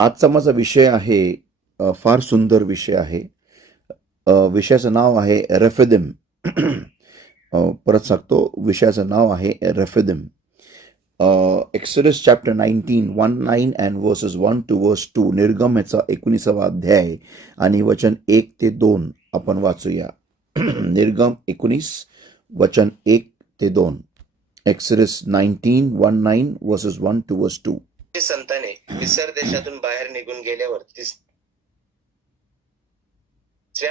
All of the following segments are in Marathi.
आजचा माझा विषय आहे फार सुंदर विषय आहे. विषयाचं नाव आहे रेफिदिम. परत सांगतो, विषयाचं नाव आहे Rephidim. Exodus chapter 19 and verses 1 to verse 2. निर्गम याचा 19वा अध्याय आणि वचन 1 ते 2 आपण वाचूया. निर्गम 19 वचन 1 ते 2. Exodus 19 verses 1 to verse 2. संताने मिसर देशातून बाहेर निघून गेल्यावर तिसऱ्या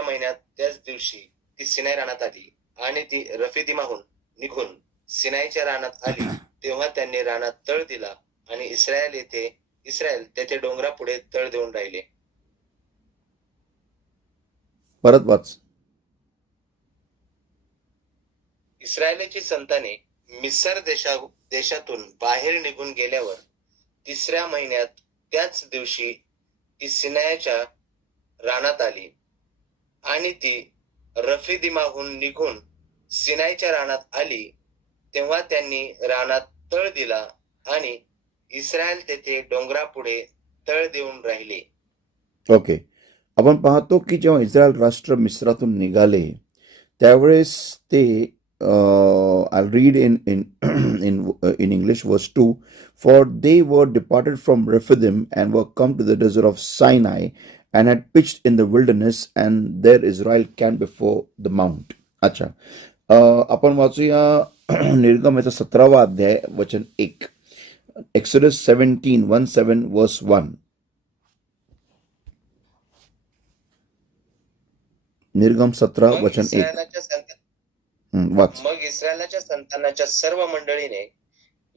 महिन्यात त्याच दिवशी ती सिनाई रानात आली आणि ती रफिदिमाहून निघून सिनाईच्या रानात आली तेव्हा त्यांनी रानात तळ दिला आणि इस्रायल तेथे डोंगरापुढे तळ देऊन राहिले. परत वाच. इस्रायलीची संताने मिसर देशातून बाहेर निघून गेल्यावर तिसऱ्या महिन्यात त्याच दिवशी ती सिनाईच्या रानात आली आणि ती रफिदिमाहून निघून सिनाईच्या रानात आली तेव्हा त्यांनी रानात तळ दिला आणि इस्रायल तेथे डोंगरापुढे तळ देऊन राहिले. ओके. आपण पाहतो की जेव्हा इस्रायल राष्ट्र मिस्रातून निघाले त्यावेळेस ते I'll read in English verse 2. For they were departed from Rephidim and were come to the desert of Sinai and had pitched in the wilderness, and there Israel camped before the mount. अच्छा, आपण वाचूया निर्गम याचा 17वा अध्याय वचन 1. Exodus 17 verse 1. निर्गम 17 वचन 1. वाच. मग इस्रायलाच्या संतानाच्या सर्व मंडळीने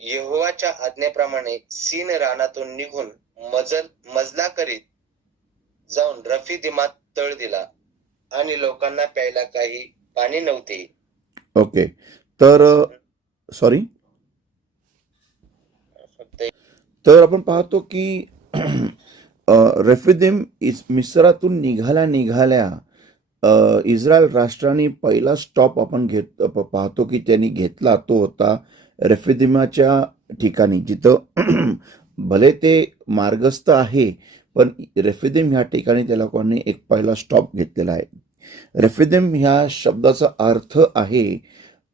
यहोवाच्या आज्ञेप्रमाणे सीन रानातून निघून मजला करीत जाऊन रफिदिमात तळ दिला आणि लोकांना प्यायला काही पाणी नव्हते. ओके, तर सॉरी, तर आपण पाहतो की रेफिदिम मिस्रातून निघाल्या इस्रायल राष्ट्राने पहिला स्टॉप आपण पाहतो की त्यांनी घेतला तो होता रेफिदिमाच्या ठिकाणी, जिथं भले ते मार्गस्थ आहे पण रेफिदिम ह्या ठिकाणी त्या लोकांनी एक पहिला स्टॉप घेतलेला आहे. रेफिदिम ह्या शब्दाचा अर्थ आहे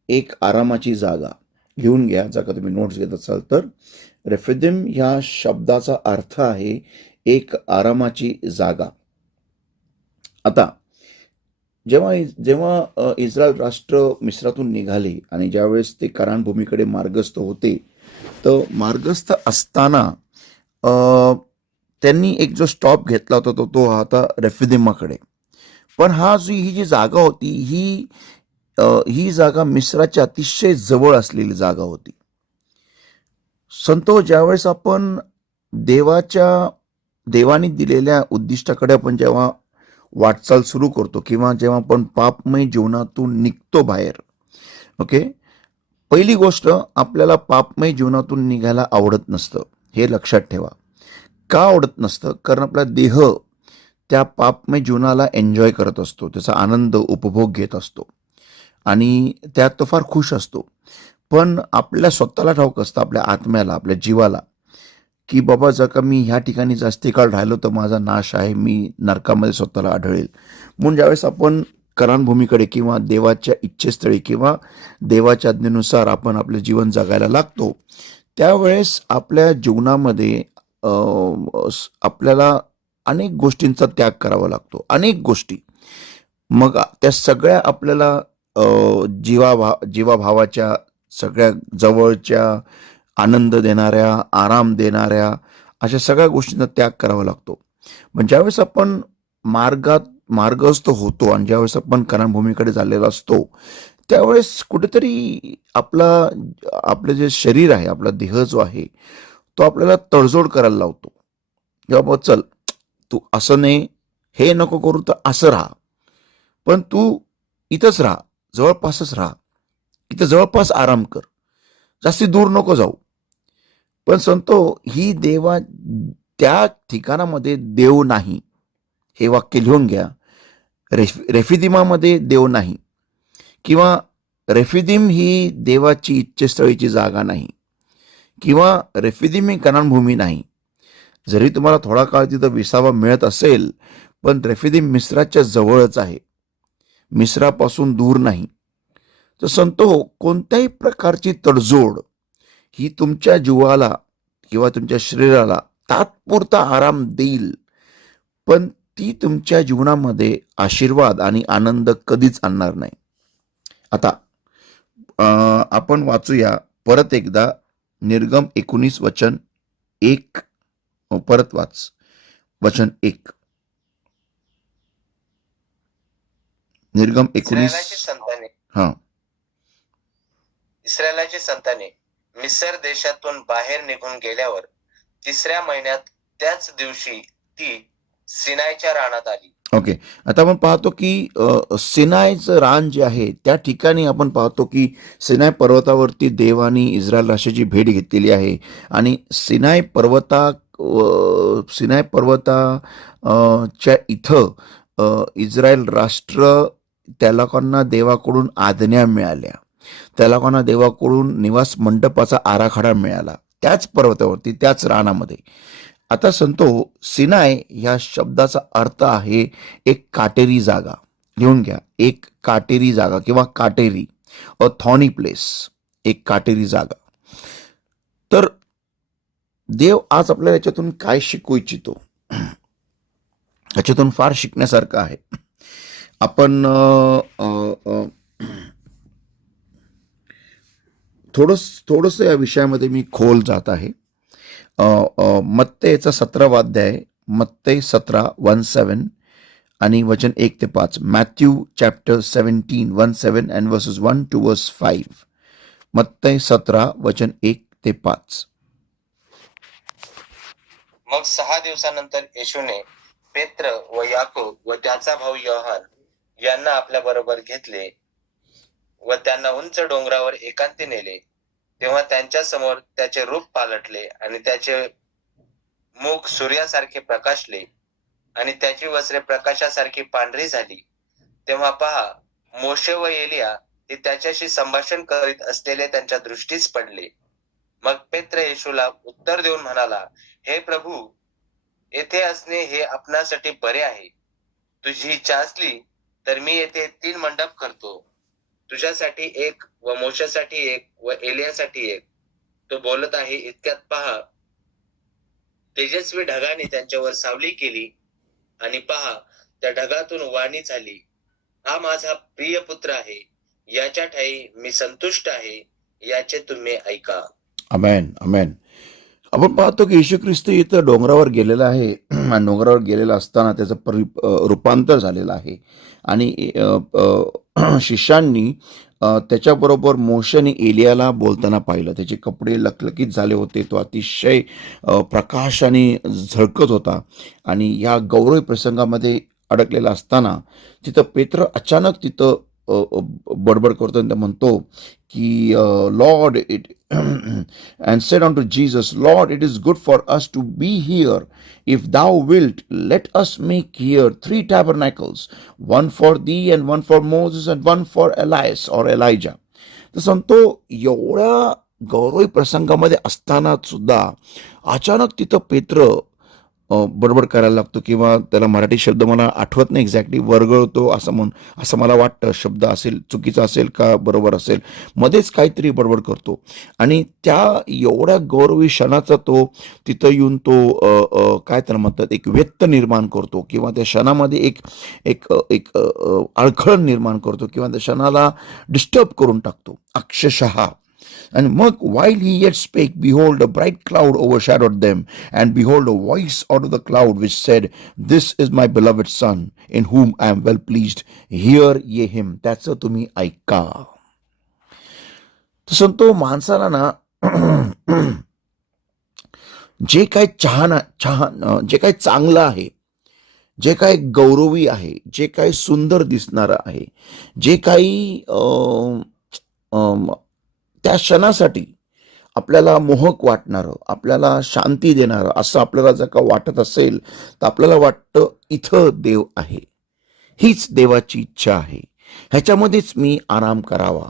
एक आरामाची जागा. घेऊन घ्या, जर का तुम्ही नोट्स घेत असाल तर. रेफिदिम ह्या शब्दाचा अर्थ आहे एक आरामाची जागा. आता जेव्हा इस्रायल राष्ट्र मिस्रातून निघाले आणि ज्यावेळेस ते कनान भूमीकडे मार्गस्थ होते, तर मार्गस्थ असताना त्यांनी एक जो स्टॉप घेतला होता तो होता रेफिदिमाकडे. पण ही जी जागा होती ही जागा मिस्राच्या अतिशय जवळ असलेली जागा होती. संतो, ज्यावेळेस आपण देवाने दिलेल्या उद्दिष्टाकडे आपण जेव्हा वाटचाल सुरू करतो किंवा जेव्हा आपण पापमय जीवनातून निघतो बाहेर, ओके, पहिली गोष्ट आपल्याला पापमय जीवनातून निघायला आवडत नसतं. हे लक्षात ठेवा. का आवडत नसतं? कारण आपला देह त्या पापमय जीवनाला एन्जॉय करत असतो, त्याचा आनंद उपभोग घेत असतो आणि त्यात तो फार खुश असतो. पण आपल्या स्वतःला ठाऊक असतं, आपल्या आत्म्याला, आपल्या जीवाला, की बाबा जर का मी ह्या ठिकाणी जास्ती काळ राहिलो तर माझा नाश आहे, मी नरकामध्ये स्वतःला आढळेल. म्हणून ज्यावेळेस आपण कनान भूमीकडे किंवा देवाच्या इच्छेस्थळी किंवा देवाच्या आज्ञेनुसार आपण आपले जीवन जगायला लागतो, त्यावेळेस आपल्या जीवनामध्ये आपल्याला अनेक गोष्टींचा त्याग करावा लागतो, अनेक गोष्टी. मग त्या सगळ्या आपल्याला जीवाभावाच्या, सगळ्या जवळच्या, आनंद देणाऱ्या, आराम देणाऱ्या अशा सगळ्या गोष्टींचा त्याग करावा लागतो. म्हणजे ज्यावेळेस आपण मार्गस्थ होतो आणि ज्यावेळेस आपण कनान भूमीकडे चाललेला असतो, त्यावेळेस कुठेतरी आपलं जे शरीर आहे, आपला देह जो आहे, तो आपल्याला तडजोड करायला लावतो. जेव्हा चल तू असं नाही, हे नको करू, तर असं राहा, पण तू इथंच राहा, जवळपासच राहा, इथं जवळपास आराम कर, जास्ती दूर नको जाऊ. पण संतो, ही त्या ठिकाणामध्ये देव नाही. हे वाक्य लिहून घ्या. रेफिदिमामध्ये देव नाही, किंवा रेफिदिम ही देवाची इच्छेस्थळीची जागा नाही, किंवा रेफिदिम ही कनान भूमी नाही. जरी तुम्हाला थोडा काळ तिथं विसावा मिळत असेल, पण रेफिदीम मिस्राच्या जवळच आहे, मिस्रापासून दूर नाही. तर संतो, कोणत्याही प्रकारची तडजोड ही तुमच्या जीवाला किंवा तुमच्या शरीराला तात्पुरता आराम देईल, पण ती तुमच्या जीवनामध्ये आशीर्वाद आणि आनंद कधीच आणणार नाही. आता आपण वाचूया परत एकदा निर्गम 19 वचन 1. परत वाच वचन 1. निर्गम 19. इस्रायलाची संताने मिस्र देशातून बाहेर निघून गेल्यावर 3ऱ्या महिन्यात त्याच दिवशी ती सिनायच्या रानात आली. ओके, आता आपण पाहतो की सिनायचं रान जे आहे त्या ठिकाणी आपण पाहतो की सिनाय पर्वतावरती देवानी इस्रायल राष्ट्राची भेट घेतलेली आहे. आणि सिनाय पर्वताच्या इथं इस्रायल राष्ट्र, त्या लोकांना देवाकडून आज्ञा मिळाल्या, त्या लोकांना देवाकडून निवास मंडपाचा आराखडा मिळाला, त्याच पर्वतावरती, त्याच रानामध्ये. आता संतो, सिनाय ह्या शब्दाचा अर्थ आहे एक काटेरी जागा. लिहून घ्या, एक काटेरी जागा किंवा काटेरी, अ थॉर्नी प्लेस, एक काटेरी जागा. तर देव आज आपल्याला याच्यातून काय शिकवू इच्छितो? याच्यातून फार शिकण्यासारखं आहे. आपण थोडंसं या विषयामध्ये मी खोल जात आहे. मत्तेचा 17वा अध्याय, मत्ते 17:1-7 आणि वचन 1 ते 5. Matthew chapter 17 1:7 and verses 1 to verse 5. मत्ते 17 वचन 1 ते 5. मग 6 दिवसानंतर येशूने पेत्र व याकूब व त्याचा भाऊ योहान यांना आपल्या बरोबर घेतले व त्यांना उंच डोंगरावर एकांती नेले. तेव्हा त्यांच्या समोर त्याचे रूप पालटले आणि त्याचे मुख सूर्यासारखे प्रकाशले आणि त्याची वस्त्रे प्रकाशासारखी पांढरी झाली. तेव्हा पहा, मोशे व एलिया हे त्याच्याशी संभाषण करीत असलेले त्यांच्या दृष्टीस पडले. मग पेत्र येशूला उत्तर देऊन म्हणाला, हे प्रभू, येथे असणे हे आपणासाठी बरे आहे. तुझी इच्छा असली तर मी येथे 3 मंडप करतो, तुझ्यासाठी एक व मोशेसाठी एक व एलियासाठी एक. तो बोलत आहे इतक्यात पहा, तेजस्वी ढगाने त्यांच्यावर सावली केली आणि पहा, त्या ढगातून वाणी झाली, हा माझा प्रिय पुत्र आहे, याच्या ठाई मी संतुष्ट आहे, याचे तुम्ही ऐका. आमेन, आमेन. आपण पाहतो की येशू ख्रिस्त इथं डोंगरावर गेलेला आहे आणि डोंगरावर गेलेला असताना त्याचं रूपांतर झालेलं आहे. आणि शिष्यांनी त्याच्याबरोबर मोशे आणि एलियाला बोलताना पाहिलं. त्याचे कपडे लखलखीत झाले होते, तो अतिशय प्रकाशाने झळकत होता. आणि या गौरवी प्रसंगामध्ये अडकलेला असताना तिथं पेत्र अचानक तिथं बडबड करतो आणि म्हणतो की Lord it and said unto Jesus, Lord, it is good for us to be here. If thou wilt, let us make here 3 tabernacles, one for thee and one for Moses and one for Elias or Elijah. तर सांगतो, एवढ्या गौरवी प्रसंगामध्ये असताना सुद्धा अचानक तिथं पेत्र बडबड करायला लागतो, किंवा त्याला मराठी शब्द मला आठवत नाही एक्झॅक्टली, वरगळतो असं मला वाटतं. शब्द असेल, चुकीचा असेल का बरोबर असेल, मध्येच काहीतरी बडबड करतो. आणि त्या एवढ्या गौरवी क्षणाचा तो तिथं येऊन तो काय त्याला म्हणतात, एक व्यक्त निर्माण करतो, किंवा त्या क्षणामध्ये एक एक एक अडखळण निर्माण करतो, किंवा त्या क्षणाला डिस्टर्ब करून टाकतो अक्षरशः. And mug, while he yet spake, behold, a bright cloud overshadowed them, and behold, a voice out of the cloud which said, This is my beloved son, in whom I am well pleased. Hear ye him. त्याचं तुम्ही ऐका. तसं तो माणसाला ना जे काय जे काय चांगलं आहे, जे काय गौरवी आहे, जे काय सुंदर दिसणारं आहे, जे काही त्या क्षणासाठी आपल्याला मोहक वाटणारं, आपल्याला शांती देणारं असं आपल्याला जर का वाटत असेल, तर आपल्याला वाटतं इथं देव आहे, हीच देवाची इच्छा आहे, ह्याच्यामध्येच मी आराम करावा,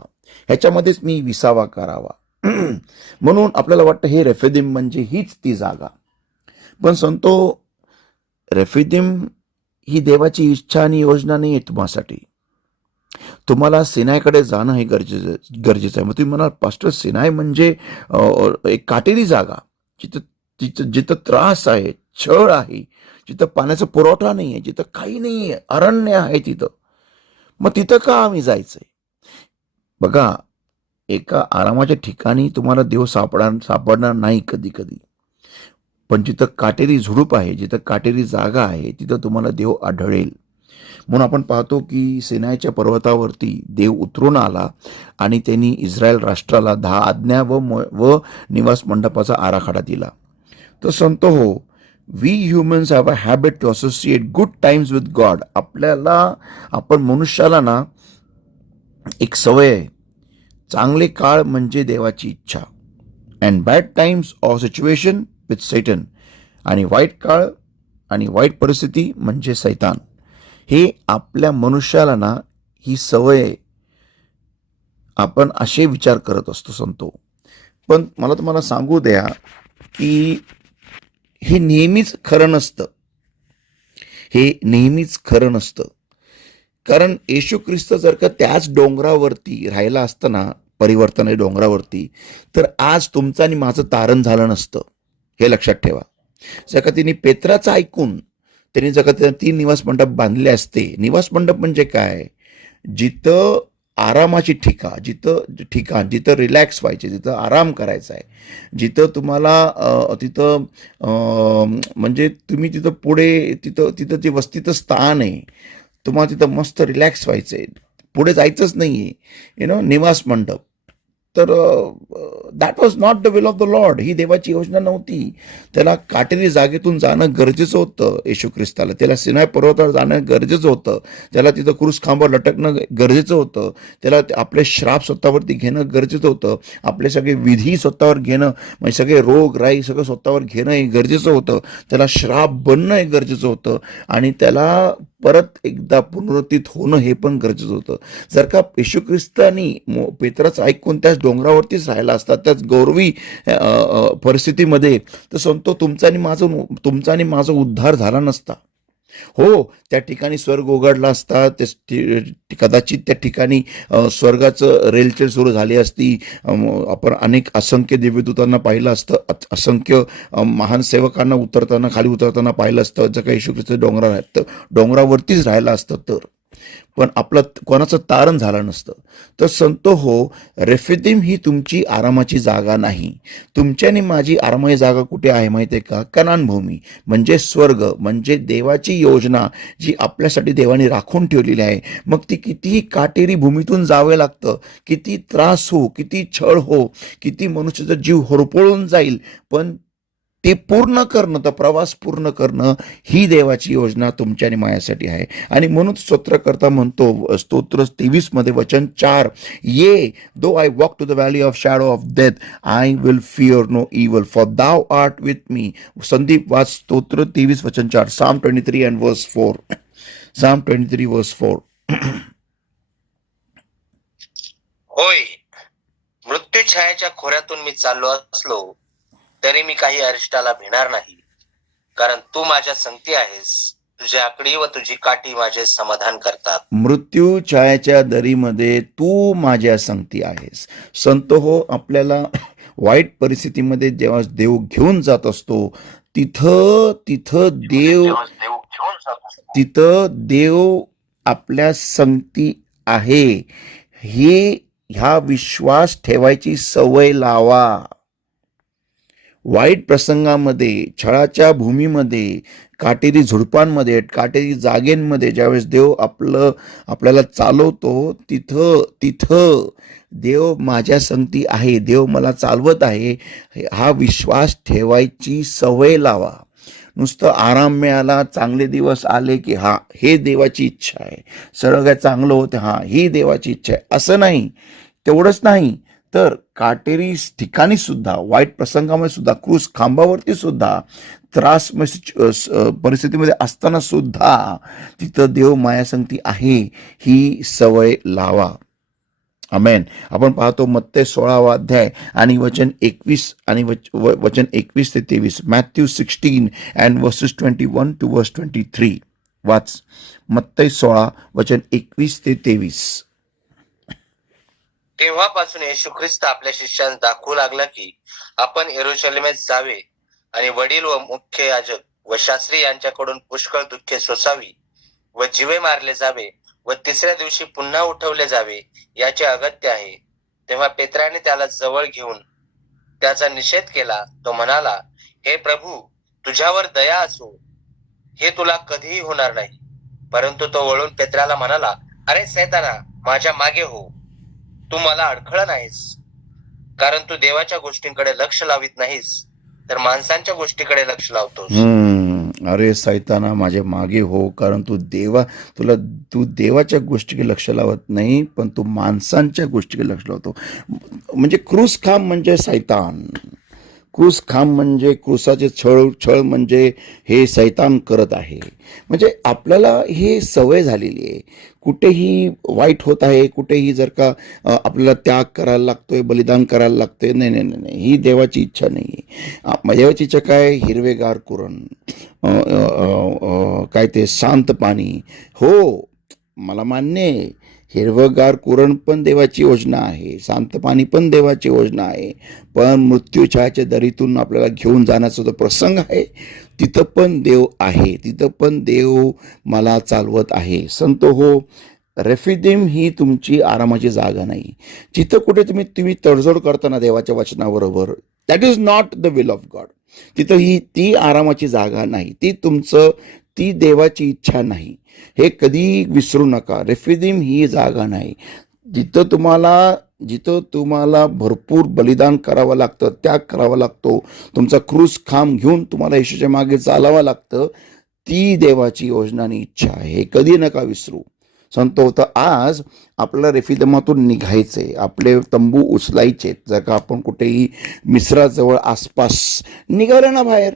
ह्याच्यामध्येच मी विसावा करावा. म्हणून आपल्याला वाटतं हे रेफिदीम म्हणजे हीच ती जागा. पण संतो, रेफिदीम ही देवाची इच्छा आणि योजना नाही आहे तुम्हासाठी. तुम्हाला सिनायकडे जाणं हे गरजेचं आहे. मग तुम्ही म्हणाल, पास्टर सिनाय म्हणजे एक काटेरी जागा, जिथं जिथं जिथं त्रास आहे, छळ आहे, जिथं पाण्याचा पुरवठा नाही आहे, जिथं काही नाही आहे, अरण्य आहे तिथं. मग तिथं का आम्ही जायचंय? बघा, एका आरामाच्या ठिकाणी तुम्हाला देव सापडणार नाही कधी कधी, पण जिथं काटेरी झुडूप आहे, जिथं काटेरी जागा आहे, तिथं तुम्हाला देव आढळेल. म्हणून आपण पाहतो की सिनायच्या पर्वतावरती देव उतरून आला आणि त्यांनी इस्रायल राष्ट्राला 10 आज्ञा व निवास मंडपाचा आराखडा दिला. तर संत हो, we humans have a habit to associate good times with God. आपण मनुष्याला ना एक सवय आहे, चांगले काळ म्हणजे देवाची इच्छा, and bad times or situation with Satan. आणि वाईट काळ आणि वाईट परिस्थिती म्हणजे सैतान. हे आपल्या मनुष्याला ना ही सवय आहे. आपण असे विचार करत असतो संतो. पण मला तुम्हाला सांगू द्या की हे नेहमीच खरं नसतं. हे नेहमीच खरं नसतं. कारण येशू ख्रिस्त जर का त्याच डोंगरावरती राहिला असताना, परिवर्तन डोंगरावरती, तर आज तुमचं आणि माझं तारण झालं नसतं. हे लक्षात ठेवा. जर का तिने पेत्राचं ऐकून त्यांनी जर का 3 निवास मंडप बांधले असते. निवास मंडप म्हणजे काय? जिथं आरामाची ठिकाण, जिथं रिलॅक्स व्हायचे, जिथं आराम करायचा आहे, जिथं तुम्हाला तिथं म्हणजे तुम्ही तिथं पुढे तिथं जे वस्तीचं स्थान आहे, तुम्हाला तिथं मस्त रिलॅक्स व्हायचंय, पुढे जायचंच नाहीये, निवास मंडप. तर that was not the will of the Lord. ही देवाची योजना नव्हती. त्याला काटेरी जागेतून जाणं गरजेचं होतं. येशू ख्रिस्ताला त्याला सिनाय पर्वतावर जाणं गरजेचं होतं. त्याला तिथं क्रूस खांबावर लटकणं गरजेचं होतं. त्याला आपले श्राप स्वतःवरती घेणं गरजेचं होतं. आपले सगळे विधी स्वतःवर घेणं, म्हणजे सगळे रोग राई सगळं स्वतःवर घेणं हे गरजेचं होतं. त्याला श्राप बनणं हे गरजेचं होतं. आणि त्याला परत एकदा पुनरुत्थित होणं हे पण गरजेचं होतं. जर का येशू ख्रिस्तानी पेत्राचं ऐकून त्याच डोंगरावरतीच राहिला असता, त्याच गौरवी परिस्थितीमध्ये, तर संतो तुमचा आणि माझा उद्धार झाला नसता. हो, त्या ठिकाणी स्वर्ग उघडला असता. कदाचित त्या ठिकाणी स्वर्गाचं रेलचेल सुरू झाली असती. आपण असंख्य दिव्यदूतांना पाहिलं असतं, असंख्य महान सेवकांना खाली उतरताना पाहिलं असतं. जर का येशू ख्रिस्त डोंगरावरतीच राहिला असतं तर, पण आपलं कोणाचं तारण झालं नसतं. तर संतो हो, रेफिदीम ही तुमची आरामाची जागा नाही. तुमची आणि माझी आरामाची जागा कुठे आहे माहिती आहे का? कनान भूमी, म्हणजे स्वर्ग, म्हणजे देवाची योजना जी आपल्यासाठी देवाने राखून ठेवलेली आहे. मग ती कितीही काटेरी भूमीतून जावे लागतं, किती त्रास हो, किती छळ हो, किती मनुष्याचा जीव होरपळून जाईल, पण ते पूर्ण करणं, तर प्रवास पूर्ण करणं ही देवाची योजना तुमच्या आणि माझ्यासाठी आहे. आणि म्हणून स्तोत्रकर्ता म्हणतो, स्तोत्र 23 मध्ये वचन 4, yea though I walk through the valley of shadow of death, I will fear no evil, for thou art with me. संदीप वाच स्तोत्र 23 वचन 4, Psalm 23 and verse 4. Psalm 23 verse 4. होय, मृत्यू छायाच्या खोऱ्यातून मी चाललो असलो तरी मी काही अरिष्टाला भिणार नाही, कारण तू माझ्या संगती आहेस. तुझी आकडी व तुझी काठी माझे समाधान करतात. मृत्यू छायाच्या दरीमध्ये तू माझ्या संगती आहेस. संत हो, आपल्याला वाईट परिस्थितीमध्ये जेव्हा देव घेऊन जात असतो, तिथं देव आपल्या संगती आहे. ह्या विश्वास ठेवायची सवय लावा. वाईट प्रसंगामध्ये, छळाच्या भूमीमध्ये, काटेरी झुडपांमध्ये, काटेरी जागेंमध्ये ज्यावेळेस देव आपल्याला चालवतो, तिथं देव माझ्या संगती आहे, देव मला चालवत आहे, हा विश्वास ठेवायची सवय लावा. नुसतं आराम मिळाला, चांगले दिवस आले की हे देवाची इच्छा आहे, सगळं काय चांगलं होतं, ही देवाची इच्छा आहे, असं नाही. तेवढंच नाही, तर काटेरी ठिकाणी सुद्धा, वाईट प्रसंगामध्ये सुद्धा, क्रूस खांबावरती सुद्धा, त्रास परिस्थितीमध्ये असताना सुद्धा तिथं देव मायासंगती आहे ही सवय लावा. अमेन. आपण पाहतो मत्ते 16वा अध्याय आणि वचन 21 आणि वचन 21 ते 23. मॅथ्यू 16 अँड वर्सेस 21 टू वर्स 23. वाच. मत्ते 16 वचन 21 ते 23. तेव्हापासून येशू ख्रिस्त आपल्या शिष्यांना दाखवू लागला की आपण यरूशलेमेत जावे आणि वडील व मुख्य याजक व शास्त्री यांच्याकडून पुष्कळ दुःखे सोसावी व जीवे मारले जावे व तिसऱ्या दिवशी पुन्हा उठवले जावे याचे अगत्य आहे. तेव्हा पेत्राने त्याला जवळ घेऊन त्याचा निषेध केला. तो म्हणाला, हे प्रभू, तुझ्यावर दया असो, हे तुला कधीही होणार नाही. परंतु तो वळून पेत्राला म्हणाला, अरे सैताना, माझ्या मागे हो, तू मला अडखळ नाहीस, कारण तू देवाच्या गोष्टींकडे लक्ष लावित नाहीस, तर माणसांच्या गोष्टीकडे लक्ष लावतोस. अरे सैताना, माझ्या मागे हो, कारण तू देवाच्या गोष्टीकडे लक्ष लावत नाही, पण तू माणसांच्या गोष्टीकडे लक्ष लावतो. म्हणजे क्रूस खांब म्हणजे सैतान. क्रूस खांब म्हणजे क्रूसाचे छळ म्हणजे हे सैतान करत आहे. म्हणजे आपल्याला हे सवय झालेली आहे. कुठेही वाईट होत आहे, कुठेही जर का आपल्याला त्याग करायला लागतोय, बलिदान करायला लागतोय, नाही नाही नाही नाही, ही देवाची इच्छा नाही आहे. देवाची इच्छा काय? हिरवेगार कुरण, काय ते शांत पाणी. हो, मला मान्य आहे, हिरवगार कुरण पण देवाची योजना आहे, शांत पाणी पण देवाची योजना आहे. पण मृत्यूछायाच्या दरीतून आपल्याला घेऊन जाण्याचा जो प्रसंग आहे, तिथं पण देव आहे, तिथं पण देव मला चालवत आहे. संत हो, रेफिदीम ही तुमची आरामाची जागा नाही. जिथं कुठे तुम्ही तडजोड करताना देवाच्या वचनाबरोबर, that is not the will of God. तिथं ती आरामाची जागा नाही, ती देवाची इच्छा नाही. हे कधी विसरू नका. रेफिदीम ही जागा नाही. जिथं तुम्हाला भरपूर बलिदान करावं लागतं, त्याग करावा लागतो, तुमचा क्रूस खांब घेऊन तुम्हाला येशूच्या मागे चालावं लागतं, ती देवाची योजना आणि इच्छा आहे. हे कधी नका विसरू. संत होतं, आज आपल्याला रेफिदीमातून निघायचंय, आपले तंबू उचलायचे. जर का आपण कुठेही मिस्राजवळ आसपास निघालोय ना, बाहेर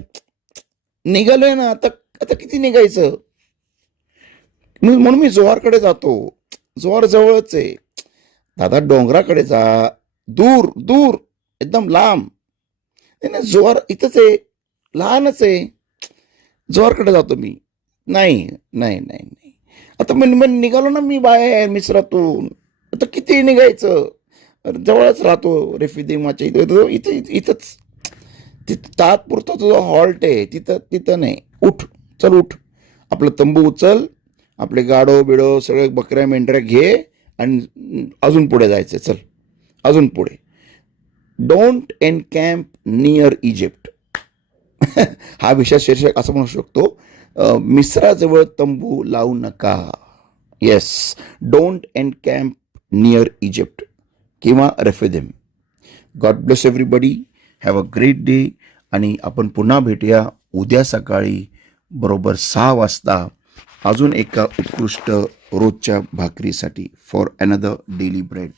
निघालोय ना, आता किती निघायचं? म्हणून मी जोहारकडे जातो. जोहार जवळच आहे. दादा डोंगराकडे जा, दूर दूर, एकदम लांब. नाही, जोहार इथंच आहे, लहानच आहे. जोहारकडे जातो मी. नाही नाही नाही नाही, आता मग निघालो ना मी बाहेर मिस्रातून, आता किती निघायचं? जवळच राहतो रेफिदीमाच्या इथंच. तिथं तात्पुरता तुझा हॉल्ट आहे, तिथं नाही. उठ, चल उठ, आपलं तंबू उचल, आपले गाडो बिडो सगळे बकऱ्या मेंढऱ्या घे आणि अजून पुढे जायचं. चल अजून पुढे. Don't encamp near Egypt. हा विषय शीर्षक असं म्हणू शकतो, मिस्राजवळ तंबू लावू नका. Yes, don't encamp near Egypt किंवा Rephidim. God bless everybody. Have a great day. आणि आपण पुन्हा भेटूया उद्या सकाळी बरोबर 6 वाजता अजून एका उत्कृष्ट रोजच्या भाकरीसाठी, फॉर अनदर डेली ब्रेड.